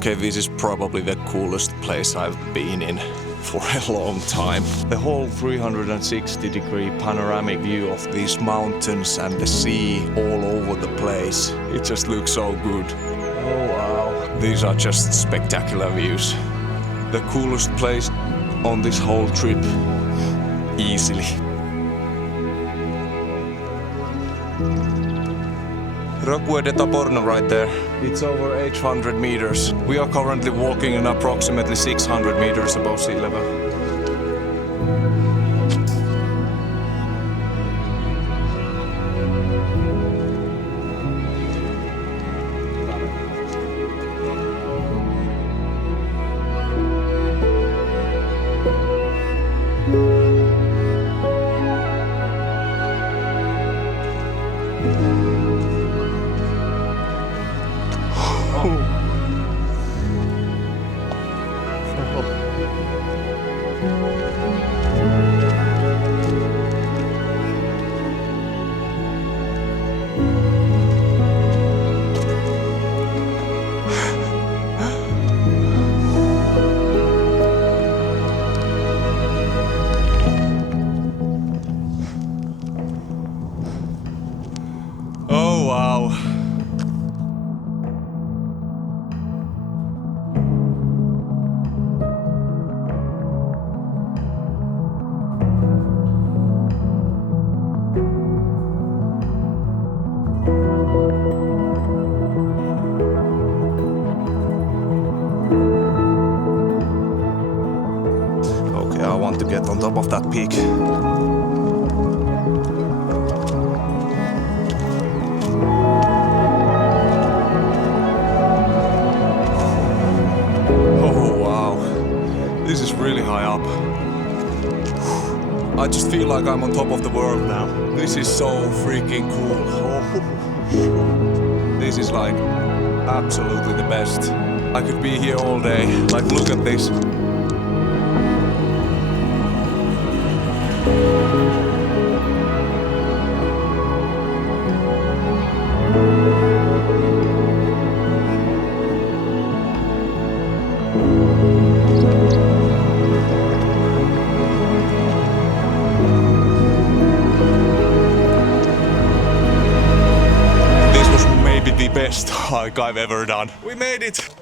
Okay, this is probably the coolest place I've been in for a long time. The whole 360-degree panoramic view of these mountains and the sea all over the place. It just looks so good. Oh wow. These are just spectacular views. The coolest place on this whole trip. Easily. Rockway de Taborno right there. It's over 800 meters. We are currently walking in approximately 600 meters above sea level. Oh wow. Okay, I want to get on top of that peak. This is really high up. I just feel like I'm on top of the world now. This is so freaking cool. This is like absolutely the best. I could be here all day. Like, look at this. The best hike I've ever done. We made it!